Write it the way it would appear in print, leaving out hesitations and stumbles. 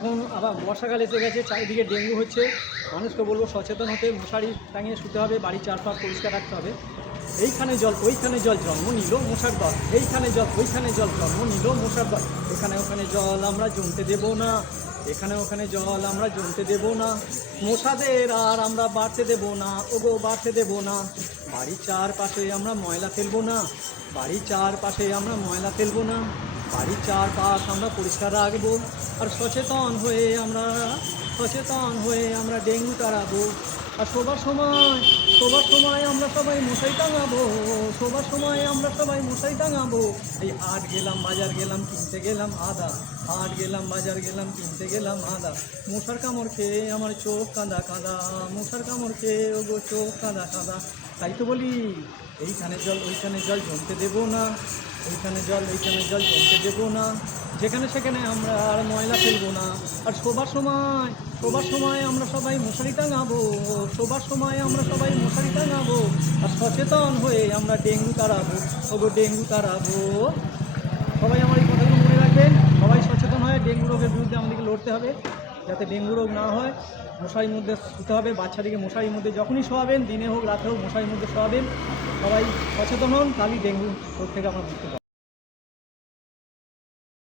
এখন আবার বর্ষাকাল এসে গেছে, চারিদিকে ডেঙ্গু হচ্ছে। মানুষকে বলবো সচেতন হতে, মশারি টাঙিয়ে শুতে হবে, বাড়ির চারপাশ পরিষ্কার রাখতে হবে। এইখানে জল ওইখানে জল, জন্ম নিল মশার দল। এইখানে জল ওইখানে জল, জন্ম নিল মশার দল। এখানে ওখানে জল আমরা জমতে দেব না, এখানে ওখানে জল আমরা জমতে দেব না। মশাদের আর আমরা বাড়তে দেব না, ওগো বাড়তে দেব না। বাড়ির চারপাশে আমরা ময়লা ফেলবো না, বাড়ির চারপাশে আমরা ময়লা ফেলবো না। বাড়ির চারপাশ আমরা পরিষ্কার রাখবো। আর সচেতন হয়ে আমরা ডেঙ্গু তাড়াবো। আর শোবার সময় আমরা সবাই মশারি টাঙাবো, শোবার সময় আমরা সবাই মশারি টাঙাবো। এই হাট গেলাম, বাজার গেলাম, কিনতে গেলাম আদা। হাট গেলাম, বাজার গেলাম, কিনতে গেলাম আদা। মশার কামড় খেয়ে আমার চোখ কাঁদা কাঁদা, মশার কামড় খেয়ে ওগো চোখ কাঁদা কাঁদা। তাই তো বলি, এইখানে জল ওইখানে জল জমতে দেবো না, এইখানে জল ওইখানে জল জমতে দেবো না। যেখানে সেখানে আমরা আর ময়লা ফেলবো না। আর শোবার সময় আমরা সবাই মশারি টাঙাবো, শোবার সময় আমরা সবাই মশারি টাঙাবো। আর সচেতন হয়ে আমরা ডেঙ্গু তাড়াবো, ওগো ডেঙ্গু তাড়াবো। সবাই আমার এই কথাগুলো মনে রাখবেন। সবাই সচেতন হয়ে ডেঙ্গু রোগের বিরুদ্ধে আমাদেরকে লড়তে হবে, যাতে ডেঙ্গু রোগ না হয়। মশারির মধ্যে শুতে হবে, বাচ্চাদেরকে মশারির মধ্যে যখনই শোয়াবেন, দিনে হোক রাতে হোক মশারির মধ্যে শোয়াবেন। সবাই সচেতন হন, তাহলেই ডেঙ্গু রোগ থেকে আমরা মুক্তি পাবো।